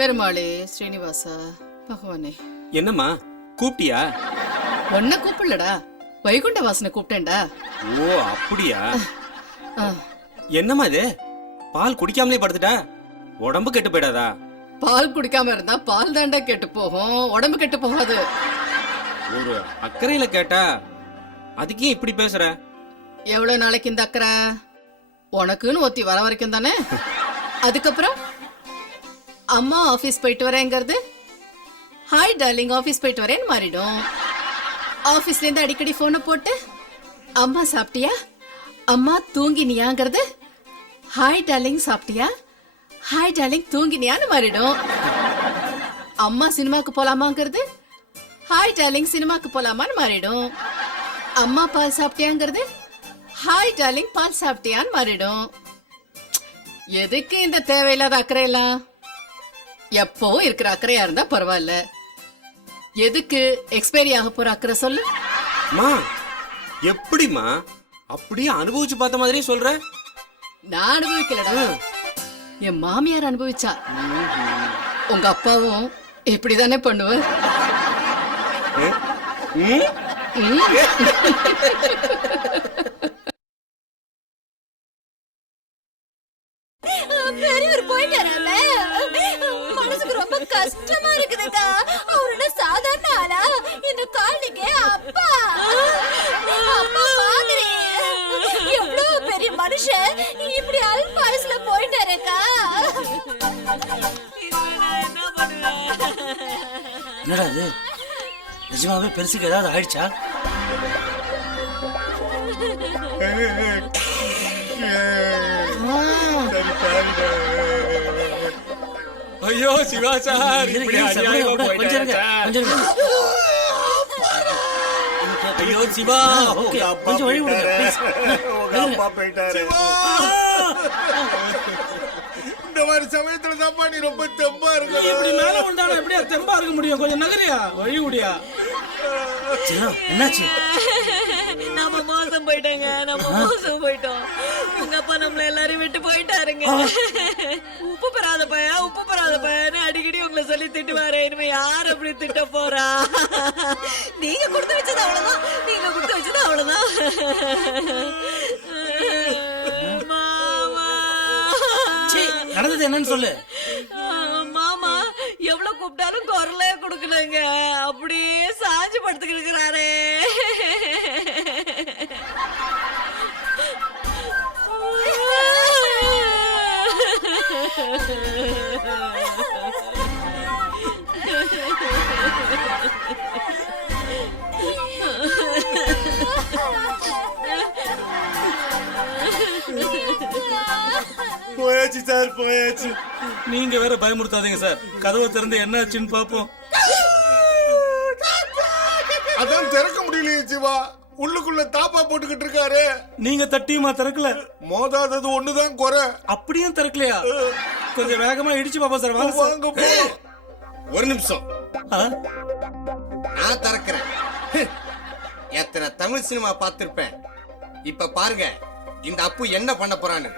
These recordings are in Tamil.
பெருமாளே ஸ்ரீனிவாசா பகவானே. என்னம்மா கூப்பிட்டியா? ஒன்ன கூப்பிடலடா, வைகுண்ட வாசனை கூப்பிட்டேன்டா. ஓ அப்படியா? என்னம்மா இது, பால் குடிக்காமலே படுத்துட்டா? உடம்பு கெட்டு போயிடாதா? பால் குடிக்காம இருந்தா பால் தாண்டா கெட்டு போகும், உடம்பு கெட்டு போகாது. ஒரு அக்கறையில கேட்டா அதுக்கே இப்படி பேசுற? எவ்வளவு நாளைக்கு இந்த அக்கறை? உனக்குன்னு ஒத்தி வர வரைக்கும் தானே. அதுக்கப்புறம் அம்மா ஆபீஸ் போயிட்டு வரேங்கிறது ஹாய் டார்லிங் ஆபீஸ் போயிட்டு வரேன்னு மாறிடும். ஆபீஸ்ல இருந்து அடிக்கடி போனை போட்டு அம்மா சாப்பிட்டியா, அம்மா தூங்கினியாங்கிறது ஹாய் டார்லிங் சாப்பிட்டியா, ஹாய் டார்லிங் தூங்கினியான்னு மாறிடும். அம்மா சினிமாக்கு போலாமாங்கிறது ஹாய் டார்லிங் சினிமாக்கு போலாமான்னு மாறிடும். அம்மா பால் சாப்பிட்டியாங்கிறது ஹாய் டார்லிங் பால் சாப்பிட்டியான்னு மாறிடும். எதுக்கு இந்த தேவையில்லாத அக்கறை எல்லாம்? எப்பவும் இருக்கிற அக்கறையா இருந்தா பரவாயில்ல, எதுக்கு எக்ஸ்பைரி ஆக போற அக்கறை சொல்லு. மா எப்படிமா அப்படியே அனுபவிச்சு பார்த்த மாதிரியே சொல்ற? நான் அனுபவிக்கலடா, என் மாமியார் அனுபவிச்சா. உங்க அப்பாவும் இப்படிதானே பண்ணுவார். பெரியவர் போயிட்டாரல்ல, மனசுக்கு ரொம்ப கஷ்டமா இருக்குதுக்கா. அவரோட சாதாரண ஆளா இந்த காலனிக்கு அப்பா. அப்பா மாதிரி எவ்வளவு பெரிய மனுஷன் இப்படி அல்பாயுஸ்ல போயிட்டாரக்கா. என்னடா இது, நிஜமாவே பெருசுக்கு ஏதாவது ஆயிடுச்சா? ஐயோ சிவா சார், இப்படி அநியாயமா போயிட்டாரு. ஐயோ சிவா, கொஞ்சம் வழி விடுங்க please. அப்பா போயிட்டாரு. இந்த மாதிரி சமயத்துல தான் நீ ரொம்ப தெம்பா இருக்க. இப்படி மேல வந்தானே எப்படியா தெம்பா இருக்க முடியும்? கொஞ்சம் நகரியா, வழி விடியா. என்னாச்சு? நம்ம மோசம் போயிட்டோங்க, நம்ம மோசம் போயிட்டோம். உங்க அப்பா நம்மள எல்லாரும் விட்டு போயிட்டாருங்க. உப்பு பெறாத பையா, உப்பு பெறாத பையன்னு அடிக்கடி உங்களை சொல்லி திட்டுவாரு. இனிமே யார் அப்படி திட்ட போறா? நீங்க கொடுத்து வச்சது அவ்வளவுதான், நீங்க கொடுத்து வச்சது அவ்வளவுதான். மாமா, நடந்தது என்னன்னு சொல்லு. மாமா எவ்வளவு கூப்பிட்டாலும் குரலே கொடுக்கலங்க, அப்படியே சாஞ்சு படுத்துக்கிறாரே. போயாச்சு சார், போயாச்சு. நீங்க வேற பயமுறுத்தாதீங்க சார், கதவை திறந்து என்னாச்சுன்னு பாப்போம். அதான் திறக்க முடியலையே சிவா, உள்ளுக்குள்ள தாப்பா போட்டுக்கிட்டு இருக்காரு. நீங்க தட்டியுமா திறக்கல? மோதாதது ஒண்ணுதான் குறை. அப்படியும் திறக்கலையா? கொஞ்சம் வேகமா இடிச்சு பாப்பா சார். வாங்க சார். வாங்க போ. ஒரு நிமிஷம், ஆ? நான் திறக்கிறேன். எத்தனை தமிழ் சினிமா பார்த்திருப்பேன். இப்ப பாருங்க இந்த அப்பு என்ன பண்ண போறான்னு.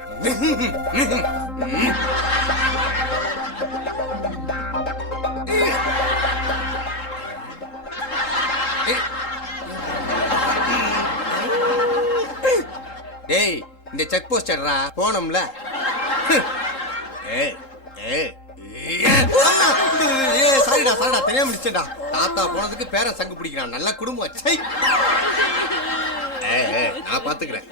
டேய், இந்த செக் போஸ்ட் எடுறா, போனோம்ல. சாரிடா சாரிடா, தெரியாம முடிச்சேன்டா. தாத்தா போனதுக்கு பேரன் சங்கு பிடிக்கிறான். நல்ல குடும்பம். சை, நான் பாத்துக்கிறேன்.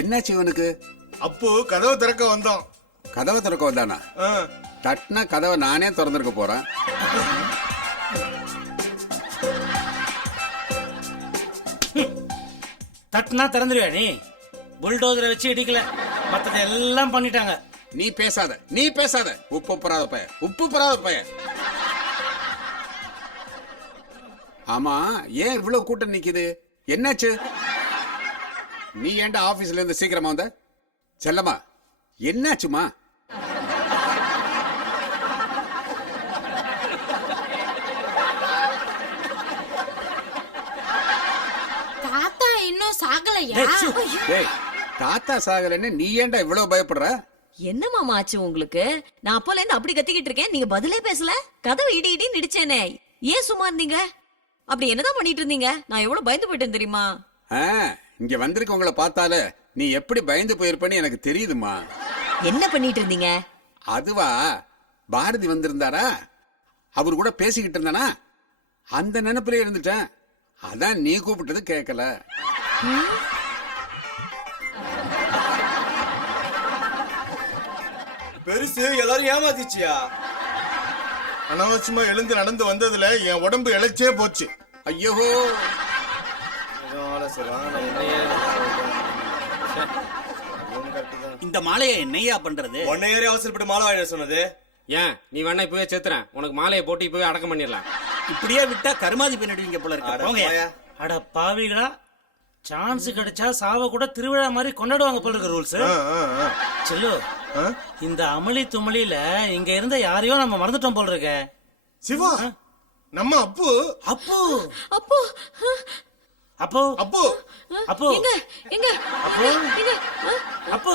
என்னாச்சு இவனுக்கு? அப்போ கதவை திறக்க வந்தோம். கதவை திறக்க வந்தானா? தட்டினா கதவை நானே திறந்திருக்க போறேன். தட்டுனா திறந்துருவியா நீ? புல்டோசரை வச்சு இடிக்கல, மத்தத எல்லாம் பண்ணிட்டாங்க. நீ பேசாத உப்பு பெறாத பைய. ஆமா, ஏன் இவ்வளவு கூட்டம் நிக்குது? என்னாச்சு? நீ ஏன்டா ஆபீஸ்ல இருந்து சீக்கிரமா வந்த? செல்லம்மா, என்னாச்சுமா? தாத்தா இன்னும் சாகலையா? டேய், தாத்தா சாகலன்னு நீ ஏன்டா இவ்வளவு பயப்படுற? என்ன மாமா ஆச்சு உங்களுக்கு? நான் அப்போல இருந்து அப்படி கத்திக்கிட்டு இருக்கேன், நீங்க பதிலே பேசல. கதவை இடி இடிச்சேனே, ஏன் சும்மா இருந்தீங்க? அப்படி என்னதான் பண்ணிட்டு இருந்தீங்க? நான் எவ்வளவு பயந்து போயிட்டேன் தெரியுமா? இங்க வந்திருக்கவங்களை பார்த்தால நீ எப்படி பயந்து போயிருப்பன்னு எனக்கு தெரியுதுமா. என்ன பண்ணிட்டு இருந்தீங்க? அதுவா, பாரதி வந்திருந்தாரா, அவர் கூட பேசிக்கிட்டு இருந்தானா, அந்த நினைப்புல இருந்துட்டேன். அதான் நீ கூப்பிட்டது கேட்கல. பெருசு எல்லாரும் ஏமாத்திச்சியா? அனாவசியமா எழுந்து நடந்து வந்ததுல என் உடம்பு இழைச்சே போச்சு. ஐயோ, இந்த மாலையை என்னையா பண்றது? உன்னை ஏறி அவசரப்பட்டு மாலை வாங்கிட சொன்னது? ஏன் நீ வேணா இப்பவே சேர்த்துறேன், உனக்கு மாலையை போட்டு இப்பவே அடக்கம் பண்ணிடலாம். இப்படியே விட்டா கருமாதி பண்ணிடுவீங்க போல அட இருக்கு. போங்க. போயா. அட பாவிகளா, சான்ஸ் கிடைச்சா சாவ கூட திருவிழா மாதிரி கொண்டாடுவாங்க போல இருக்கு ரூல்ஸ். செல்லு, இந்த அமளி துமளியில இங்க இருந்த யாரையோ நம்ம மறந்துட்டோம் போல இருக்க. சிவா, நம்ம அப்பு அப்போ அப்போ அப்போ அப்பு அப்போ எங்க அப்போ எங்க? அப்போ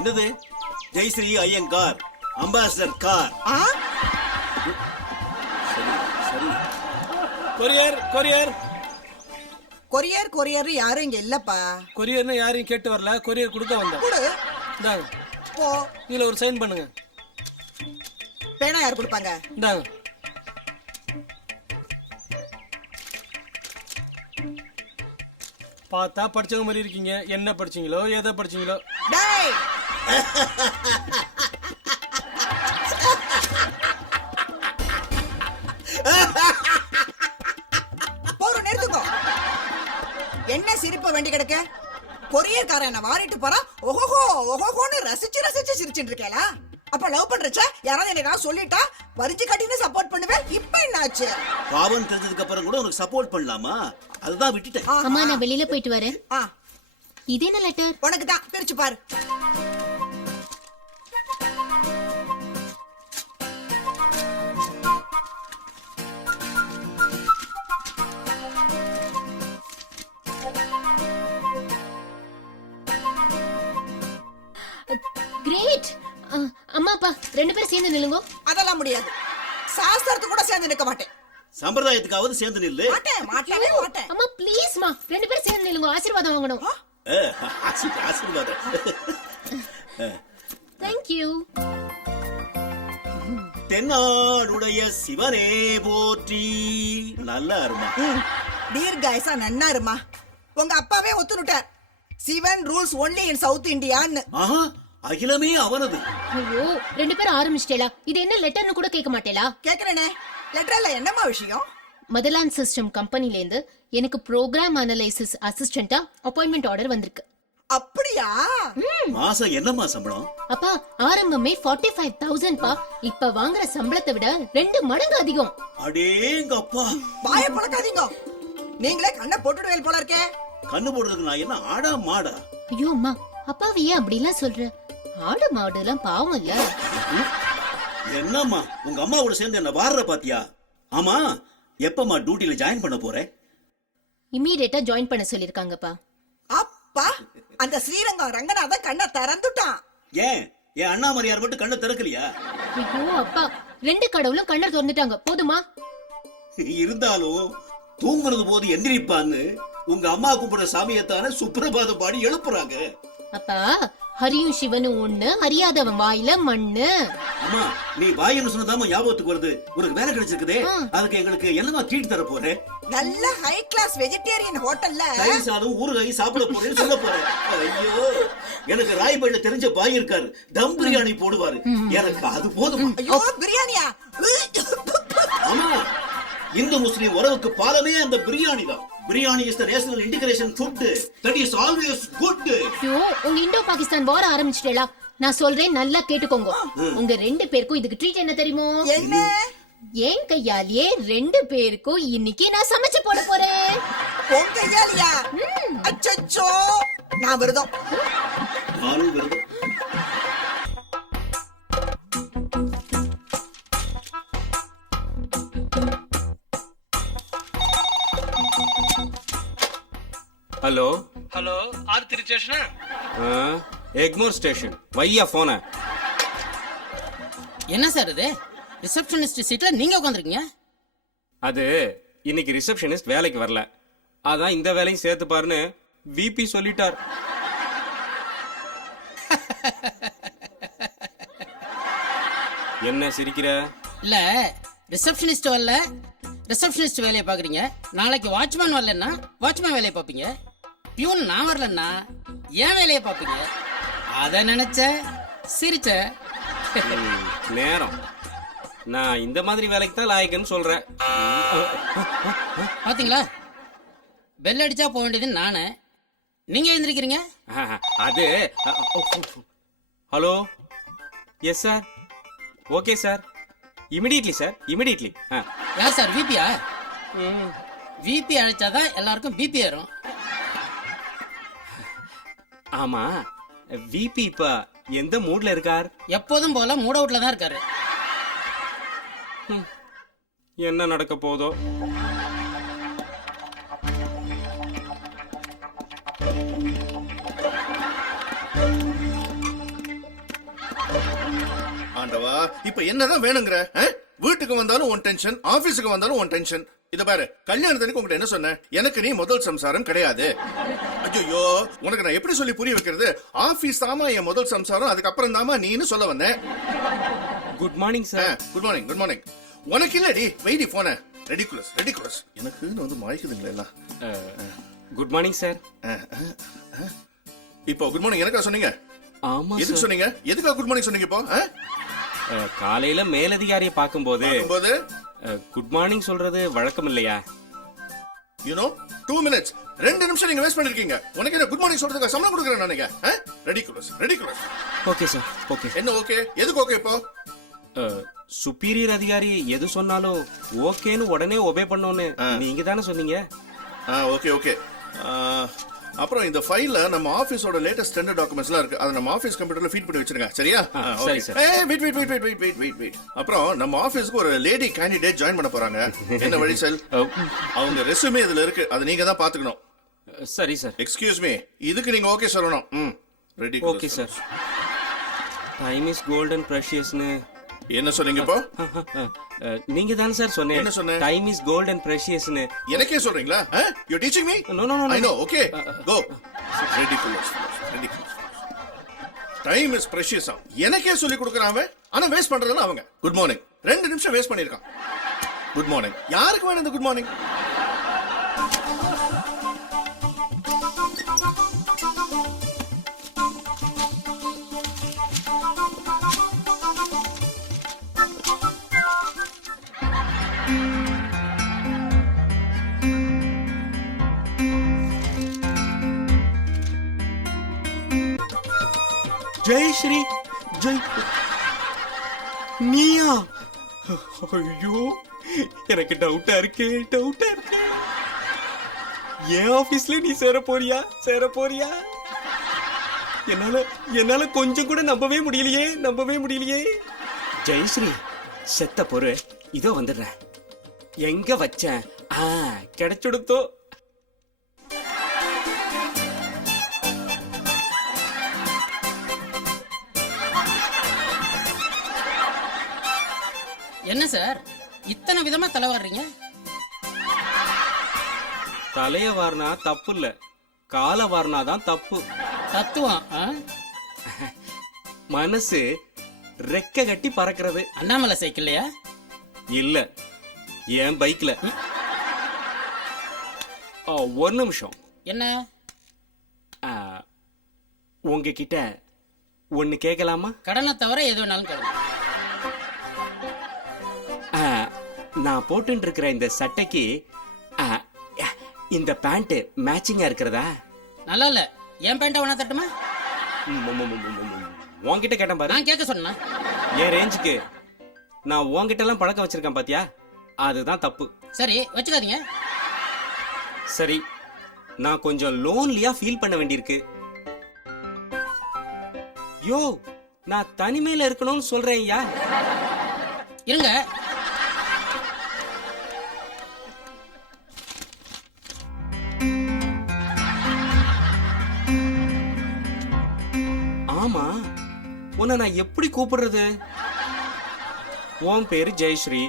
என்னது? Jayashree Iyengar ambassador car. Courier courier courier courier யாரும் இங்க இல்லப்பா. கொரியர்னு யாரையும் கேட்டு வரல, கொரியர் கொடுக்க வந்தேன். கொடு. இந்தாங்க, போ. இதுல ஒரு சைன் பண்ணுங்க. பேனா யார் கொடுப்பாங்க? இந்தாங்க. பார்த்தா படிச்சவங்க மாதிரி இருக்கீங்க. என்ன படிச்சீங்களோ எதை படிச்சீங்களோ? டேய், போறோம், நிறுத்துக்கோ. என்ன சிரிப்ப வேண்டி கிடக்க? கொரியர்காரன் என்ன வாரிட்டு போறான், ஓஹோ ஓஹோன்னு ரசிச்சு சிரிச்சுட்டு இருக்கேளா? அப்ப லவ் பண்றச்ச யாராவது எனக்கு சொல்லிட்டா வரிஞ்சு கட்டின்னு சப்போர்ட் பண்ணுவேன். இப்ப என்ன ஆச்சு? பாவம் தெரிஞ்சதுக்கு அப்புறம் கூட உனக்கு சப்போர்ட் பண்ணலாமா? அதுதான் விட்டுட்டேன். அம்மா, நான் வெளியில போயிட்டு வரேன். இது என்ன லெட்டர்? உனக்கு தான், பிரிச்சு பாரு. கிரேட். அம்மா அப்பா ரெண்டு பேரும் சேர்ந்து நில்லுங்க. அதெல்லாம் முடியாது. சாஸ்திரத்துக்கு கூட சேர்ந்து நிக்க மாட்டேன். சம்பிரதாயத்துக்காவது சேர்ந்து நில்லு. மாட்டவே மாட்டேன். அம்மா ப்ளீஸ் மா, ரெண்டு பேரும் சேர்ந்து நில்லுங்க. ஆசீர்வாதம் வாங்கணும். ஆசீர்வாதம். Thank you. தென்னாடுடைய சிவனே போற்றி. நல்ல அருமா. தீர்காயசா நன்னா இருமா. உங்க அப்பாவே ஒத்துனுட்டார், Sivan rules only in south இந்தியான்னு. அகிலமே அவனது. ஐயோ, ரெண்டு பேரும் ஆரம்பிச்சிட்டேலா? இது என்ன லெட்டர்னு கூட கேட்க மாட்டேலா? கேக்குறேனே, லெட்டர்ல என்னமா விஷயம்? மதர்லாண்ட் சிஸ்டம் கம்பெனில இருந்து எனக்கு ப்ரோக்ராம் அனலைசிஸ் அசிஸ்டண்டா அப்பாயின்மெண்ட் ஆர்டர் வந்திருக்கு. அப்படியா? மாசம் என்னம்மா சம்பளம்? அப்பா ஆரம்பமே 45,000 பா. இப்ப வாங்குற சம்பளத்தை விட 2 மடங்கு அதிகம். அடேங்க அப்பா, வாய பழக்காதீங்க. நீங்களே கண்ணை போட்டுடுவேல் போல இருக்கே. கண்ணு போடுறதுக்கு நான் என்ன ஆடா மாடா? ஐயோ அம்மா, அப்பாவை ஏன் அப்படிலாம் சொல்ற? ஆடு மாடு எல்லாம் பாவம் இல்ல. என்னம்மா உங்க அம்மாவோட சேர்ந்து என்ன வாடுற பாத்தியா? ஆமா, எப்பமா டியூட்டில ஜாயின் பண்ண போற? இம்மீடியட்டா ஜாயின் பண்ண சொல்லிருக்காங்கப்பா. அப்பா, அந்த ஸ்ரீரங்கம் ரங்கநாதன் கண்ணை திறந்துட்டான். ஏன் என் அண்ணாமலையார் மட்டும் கண்ணை திறக்கலையா? ஐயோ அப்பா, 2 கடவுளும் கண்ணை திறந்துட்டாங்க, போதுமா? இருந்தாலும் தூங்குறது போது எந்திரிப்பான்னு உங்க அம்மா கூப்பிடுற சாமியத்தான சுப்பிரபாதம் பாடி எழுப்புறாங்க. அப்பா, ஹரியும் சிவனும் ஒண்ணு, அறியாதவன் வாயில மண்ணு. அம்மா, நீ வாயின்னு சொன்னதாம ஞாபகத்துக்கு வருது. உனக்கு வேலை கிடைச்சிருக்குதே, அதுக்கு எங்களுக்கு என்னமா ட்ரீட் தர போறேன்? நல்ல ஹை கிளாஸ் வெஜிடேரியன் ஹோட்டல்ல தயிர் சாதம் ஊறுகாய் சாப்பிட போறேன்னு சொல்ல போறேன். ஐயோ, எனக்கு ராய்பேட்ல தெரிஞ்ச பாய் இருக்காரு, தம் பிரியாணி போடுவாரு. எனக்கு அது போதும். ஐயோ, பிரியாணியா? ஆமா, இந்து முஸ்லிம் உறவுக்கு பாலமே அந்த பிரியாணி தான். Biryani is the national integration food that is always good. ஐயோ, உங்க இந்தோ பாகிஸ்தான் வார ஆரம்பிச்சிட்டேளா? நான் சொல்றேன், நல்லா கேட்டுக்கோங்க. உங்க 2 பேருக்கும் இதுக்கு ட்ரீட் என்ன தெரியுமோ? என்ன? என் கையாலேயே 2 பேருக்கும் இன்னைக்கு நான் சமைச்சு போட போறேன். உன் கையாலியா? அச்சச்சோ, நான் விரதம். நானும் விரதம். ஹலோ ஹலோ, ஆர்த்தி ஸ்டேஷனா? எக்மோர் ஸ்டேஷன். வையா போன. என்ன சார் இது? ரிசப்ஷனிஸ்ட் சீட்ல நீங்க உட்காந்துருக்கீங்க? அது இன்னைக்கு ரிசப்ஷனிஸ்ட் வேலைக்கு வரல, அதான் இந்த வேலையும் சேர்த்து பாருன்னு விபி சொல்லிட்டார். என்ன சிரிக்கிற? இல்ல, ரிசப்ஷனிஸ்ட் வரல, ரிசப்ஷனிஸ்ட் வேலையை பாக்குறீங்க. நாளைக்கு வாட்ச்மேன் வரலன்னா வாட்ச்மேன் வேலையை பார்ப்பீங்க. பியூன் நான் வரலன்னா ஏன் வேலையை பார்ப்பீங்க. அத நினைச்ச சிரிச்ச. நேரம் நான் இந்த மாதிரி வேலைக்கு தான் லாயக்குன்னு சொல்றேன். பாத்தீங்களா, பெல் அடிச்சா போக வேண்டியது நானு, நீங்க எழுந்திருக்கிறீங்க. அது hello, yes sir, okay sir, immediately sir, immediately. யார் சார், விபியா? விபி அழைச்சாதான் எல்லாருக்கும் பிபி ஏறும். ஆமா, விபி இப்ப எந்த மூட்ல இருக்கார்? எப்போதும் போல மூட் அவுட்ல தான் இருக்காரு. என்ன நடக்க போதோ. ஆண்டவா, இப்ப என்னதான் வேணுங்கிற? வீட்டுக்கு வந்தாலும் ஒன் டென்ஷன், ஆபீஸுக்கு வந்தாலும் ஒன் டென்ஷன். இத பாரு, கல்யாணத்துக்கு உங்ககிட்ட என்ன சொன்னேன்? எனக்கு நீ முதல் சம்சாரம் கிடையாது. ஐயோ, உனக்கு நான் எப்படி சொல்லி புரிய வைக்கிறது? ஆபீஸ் தாமா என் முதல் சம்சாரம், அதுக்கப்புறம் தாமா நீன்னு சொல்ல வந்தேன். Good morning sir. Good morning, good morning. உனக்கு இல்லடி, வெயிடி போன. Ridiculous, ridiculous. எனக்கு வந்து மாய்க்குதுங்களா எல்லாம். Good morning sir. இப்போ குட் மார்னிங் எனக்கா சொன்னீங்க? ஆமா எதுக்கு சார். சொன்னீங்க? எதுக்கா குட் மார்னிங் சொன்னீங்க இப்போ? காலையில மேலதிகாரியை பார்க்கும்போது போது குட் மார்னிங் சொல்றது வழக்கம் இல்லையா? யூ நோ, 2 minutes, 2 நிமிஷம் நீங்க வேஸ்ட் பண்ணிருக்கீங்க. உனக்கு என்ன குட் மார்னிங் சொல்றதுக்கு சம்பளம் கொடுக்குறேன் நானே? Ridiculous, ridiculous. Okay sir, okay. என்ன ஓகே? எதுக்கு ஓகே இப்போ? சுப்பீரியர் அதிகாரி எது சொன்னாலும் ஓகேன்னு உடனே ஒபே பண்ணோன்னு நீங்க தானே சொன்னீங்க. Okay okay. அப்புறம் இந்த ஃபைல்ல நம்ம ஆபீஸோட லேட்டஸ்ட் டெண்டர் டாக்குமெண்ட்ஸ்லாம் இருக்கு. அதை நம்ம ஆபீஸ் கம்ப்யூட்டர்ல ஃபீட் பண்ணி வச்சிருங்க, சரியா? சரி sir. Wait wait wait wait wait wait wait. அப்புறம் நம்ம ஆபீஸ்க்கு ஒரு லேடி கேண்டிடேட் ஜாயின் பண்ண போறாங்க. என்ன வழி செல்? அவங்க ரெஸ்யூமே இதுல இருக்கு, அதை நீங்க தான் பாத்துக்கணும். சரி சார். எக்ஸ்கியூஸ் மீ, இதுக்கு நீங்க ஓகே சொல்லணும். Ready? Okay sir. Time is golden பிரஷியஸ்னு என்ன சொன்னீங்க இப்போ? நீங்க தானே சார் சொன்னீங்க. என்ன சொன்னேன்? டைம் இஸ் கோல்டன் பிரஷியஸ்னு. எனக்கே சொல்றீங்களா? You teaching me? No no no. I know. Okay, go. Ridiculous, ridiculous. Time is precious. எனக்கே சொல்லி கொடுக்கறாங்க, ஆனா வேஸ்ட் பண்றதுல அவங்க. குட் மார்னிங் 2 நிமிஷம் வேஸ்ட் பண்ணிருக்கான். Good morning. யாருக்கு வேணும் இந்த குட் மார்னிங்? ஜெயஸ்ரீ ஜெய் நீயா? ஐயோ எனக்கு டவுட்டா இருக்கு. என் ஆபீஸ்ல நீ சேர போறியா? என்னால கொஞ்சம் கூட நம்பவே முடியலையே. ஜெயஸ்ரீ செத்த பொறு, இதோ வந்துடுறேன். எங்க வச்சேன்? கிடைச்சுடுத்தோ. என்ன சார் இத்தனை விதமா தலை வர்றீங்க? தலைய வாரினா தப்பு இல்ல, கால வாரினாதான் தப்பு. தத்துவம் ஆ? மனசு ரெக்க கட்டி பறக்கிறது. அண்ணாமலை சைக்கிள்லையா? இல்ல, என் பைக்ல. ஒரு நிமிஷம். என்ன? உங்ககிட்ட ஒன்னு கேட்கலாமா? கடனை தவிர எது வேணாலும் கேளுங்க. நான் போட்டு இருக்கிற இந்த சட்டைக்கு இந்த பேண்ட் மேட்சிங்கா இருக்கிறதா? நல்லா இல்ல. என் பேண்ட வேணா தட்டுமா? உன்கிட்ட கேட்டேன் பாரு. நான் கேட்க சொன்னா என் ரேஞ்சுக்கு நான் உன்கிட்ட எல்லாம் பழக்கம் வச்சிருக்கேன் பாத்தியா? அதுதான் தப்பு. சரி வச்சுக்காதீங்க. சரி, நான் கொஞ்சம் லோன்லியா ஃபீல் பண்ண வேண்டியிருக்கு. யோ, நான் தனிமையில இருக்கணும்னு சொல்றேன். ஐயா இருங்க. ஆமா, உன்னை நான் எப்படி கூப்பிடுறது? உன் பேரு ஜெயஸ்ரீ,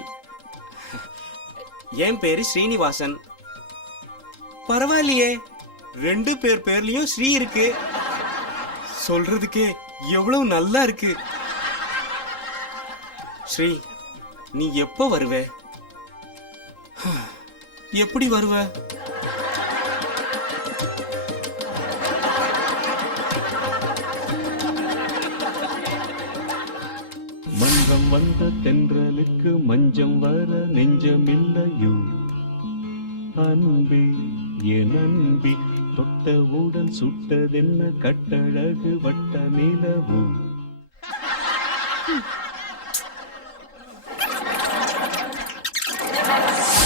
என் பேரு ஸ்ரீனிவாசன். பரவாயில்லையே, 2 பேர் பேர்லயும் ஸ்ரீ இருக்கு. சொல்றதுக்கே எவ்வளவு நல்லா இருக்கு. ஸ்ரீ, நீ எப்போ வருவ? எப்படி வருவ? மன்றம் வந்த தென்றலுக்கு மஞ்சம் வர நெஞ்சமில்லையோ? அன்பே என் அன்பி, தொட்டவுடன் சுட்டதென்ன கட்டழகு வட்ட நிலவு.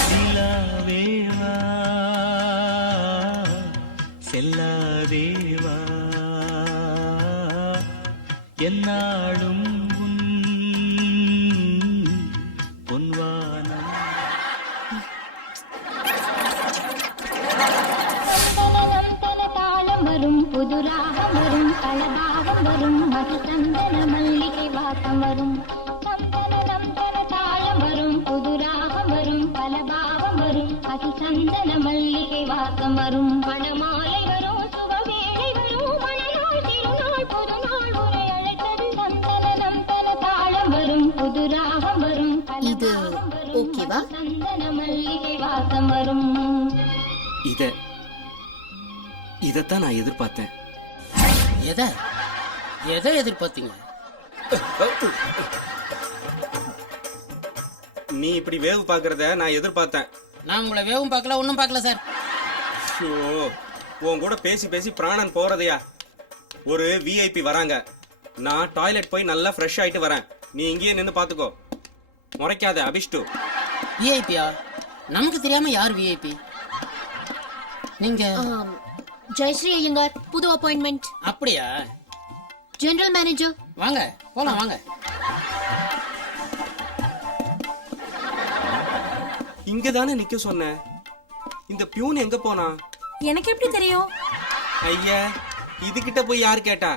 செல்லாதேவா செல்லாதேவா என்னாலும் புதுராகம் வரும், கலபாகம் வரும், மது சந்தன மல்லிகை வாசம் வரும். சந்தன தாளம் வரும், புதுராகம் வரும், கலபாகம் வரும், மது சந்தன மல்லிகை வாசம் வரும். பணமாலை வரும், சுபவேளை வரும், மணநாள் திருநாள் புதுநாள் உரை அழைத்தது. சந்தன தாளம் வரும், புதுராகம் வரும், கலபாகம் வரும், சந்தன மல்லிகை வாசம் வரும். இதத்தான் நான் எதிர்பார்த்தேன். எதை எதிர்பார்த்தீங்க? நீ இப்படி வேவு பாக்குறத நான் எதிர்பார்த்தேன். நான் உங்களை வேவும் பார்க்கல, ஒன்னும் பார்க்கல சார். உன் கூட பேசி பேசி பிராணன் போறதையா? ஒரு விஐபி வராங்க, நான் டாய்லெட் போய் நல்லா ஃப்ரெஷ் ஆயிட்டு வரேன். நீ இங்கேயே நின்னு பாத்துக்கோ, முறைக்காத. அபிஷ்டு விஐபியா? நமக்கு தெரியாம யார் விஐபி? நீங்க ஜெயஸ்ரீ ஐயங்கார், புது அப்பாயின்மெண்ட். அப்படியா? General manager. வாங்க போலாம் வாங்க. இங்கதானே நிக்க சொன்ன. இந்த பியூன் எங்க போனா? எனக்கு எப்படி தெரியும்? ஐயா, இதுகிட்ட போய் யாரு கேட்டா?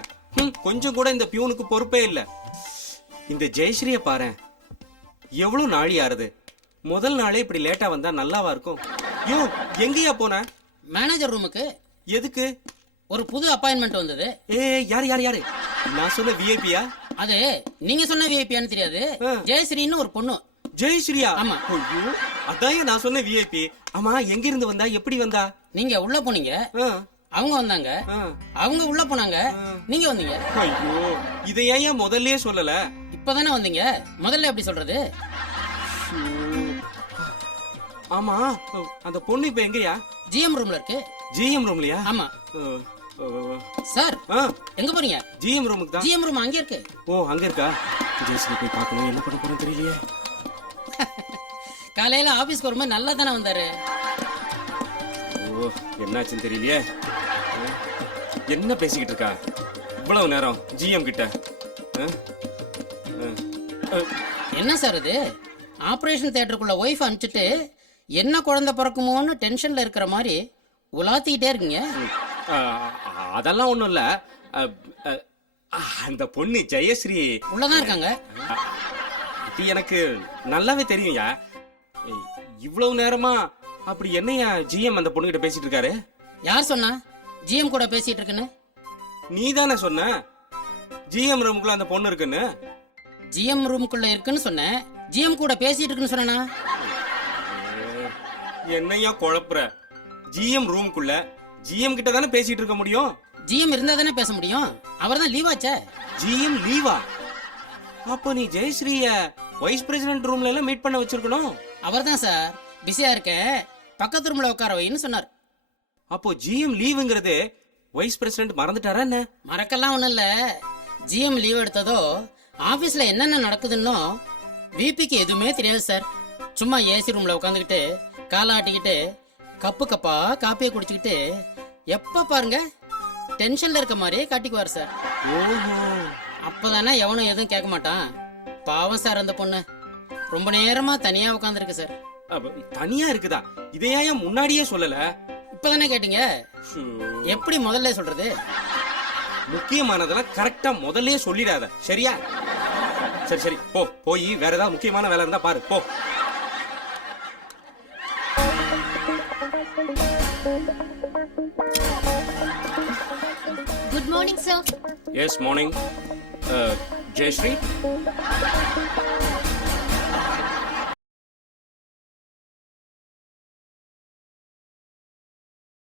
கொஞ்சம் கூட இந்த பியூனுக்கு பொறுப்பே இல்ல. இந்த ஜெயஸ்ரீய பாரு, எவ்வளவு நாழி ஆறுது. முதல் நாளே இப்படி லேட்டா வந்தா நல்லாவா இருக்கும்? யோ, எங்கயா போன? மேனேஜர் ரூமுக்கு. எதுக்கு? ஒரு புது அப்பாயின்மெண்ட் வந்தது. யாரு? நான் சொன்ன விஐபியா? அது நீங்க சொன்ன விஐபியான்னு தெரியாது. ஜெயஸ்ரீன்னு ஒரு பொண்ணு. ஜெயஸ்ரீயா? ஆமா. ஐயோ, அதான் நான் சொன்ன விஐபி. ஆமா, எங்க இருந்து வந்தா, எப்படி வந்தா? நீங்க உள்ள போனீங்க, அவங்க வந்தாங்க. அவங்க உள்ள போனாங்க, நீங்க வந்தீங்க. ஐயோ, இதை ஏன் முதல்லயே சொல்லல? இப்பதானே வந்தீங்க, முதல்ல எப்படி சொல்றது? ஆமா, அந்த பொண்ணு இப்ப எங்கயா? ஜிஎம் ரூம்ல இருக்கு. ஜிஎம் ரூம்லயா? ஆமா. சார் ஆ எங்க போறீங்க? ஜிஎம் ரூமுக்கு தான். ஜிஎம் ரூம் அங்கே இருக்கு. ஓ அங்க இருக்கா? ஜெயஸ்ரீ போய் பார்க்கணும், என்ன பண்ண போறேன்னு தெரியலையே. காலையில ஆபீஸ்க்கு வரும்போது நல்லா தானே வந்தாரு. ஓ என்னாச்சுன்னு தெரியலையே. என்ன பேசிக்கிட்டு இருக்கா இவ்வளவு நேரம் ஜிஎம் கிட்ட? என்ன சார் இது? ஆபரேஷன் தியேட்டருக்குள்ள ஒய்ஃப் அனுப்பிச்சிட்டு என்ன குழந்தை பிறக்குமோன்னு டென்ஷன்ல இருக்கிற மாதிரி உலாத்திக்கிட்டே இருக்கீங்க. அதெல்லாம் ஒண்ணும் இல்ல. அந்த பொண்ணு ஜெயஸ்ரீ உள்ளதான் இருக்காங்க. இது எனக்கு நல்லாவே தெரியும்யா. இவ்வளவு நேரமா அப்படி என்னையா ஜிஎம் அந்த பொண்ணு கிட்ட பேசிட்டு இருக்காரு? யார் சொன்னா ஜிஎம் கூட பேசிட்டு இருக்குன்னு? நீ தானே சொன்ன ஜிஎம் ரூமுக்குள்ள அந்த பொண்ணு இருக்குன்னு. ஜிஎம் ரூமுக்குள்ள இருக்குன்னு சொன்னேன். ஜிஎம் கூட பேசிட்டு இருக்குன்னு சொன்னா? என்னையா குழப்புற? ஜிஎம் ரூமுக்குள்ள ஜிஎம் கிட்ட தானே பேசிட்டு இருக்க முடியும். ஜிஎம் இருந்தா தானே பேச முடியும். அவர் தான் லீவ் ஆச்சே. ஜிஎம் லீவா? அப்போ நீ ஜெயஸ்ரீய வைஸ் பிரசிடென்ட் ரூம்ல எல்லாம் மீட் பண்ண வச்சிருக்கணும். அவர் தான் சார் பிஸியா இருக்க, பக்கத்து ரூம்ல உட்கார வைன்னு சொன்னார். அப்போ ஜிஎம் லீவுங்கிறது வைஸ் பிரசிடென்ட் மறந்துட்டாரா என்ன? மறக்கலாம் ஒண்ணும் இல்ல. ஜிஎம் லீவ் எடுத்ததோ ஆபீஸ்ல என்னென்ன நடக்குதுன்னோ விபிக்கு எதுவுமே தெரியாது சார். சும்மா ஏசி ரூம்ல உட்காந்துக்கிட்டு காலாட்டிக்கிட்டு கப்பு கப்பா காப்பியை குடிச்சுக்கிட்டு எப்ப பாருங்க டென்ஷன்ல இருக்க மாதிரியே காட்டிக்குவார் சார். ஓஹோ, அப்பதானே எவனும் எதுவும் கேட்க மாட்டான். பாவம் சார் அந்த பொண்ணு ரொம்ப நேரமா தனியா உட்காந்துருக்கு சார். தனியா இருக்குதா? இதையா முன்னாடியே சொல்லல? இப்பதானே கேட்டீங்க, எப்படி முதல்ல சொல்றது? முக்கியமானதெல்லாம் கரெக்டா முதல்லயே சொல்லிடாத, சரியா? சரி சரி போ, போய் வேற ஏதாவது முக்கியமான வேலை இருந்தா பாரு போ. Good morning sir. Yes morning. Jayashree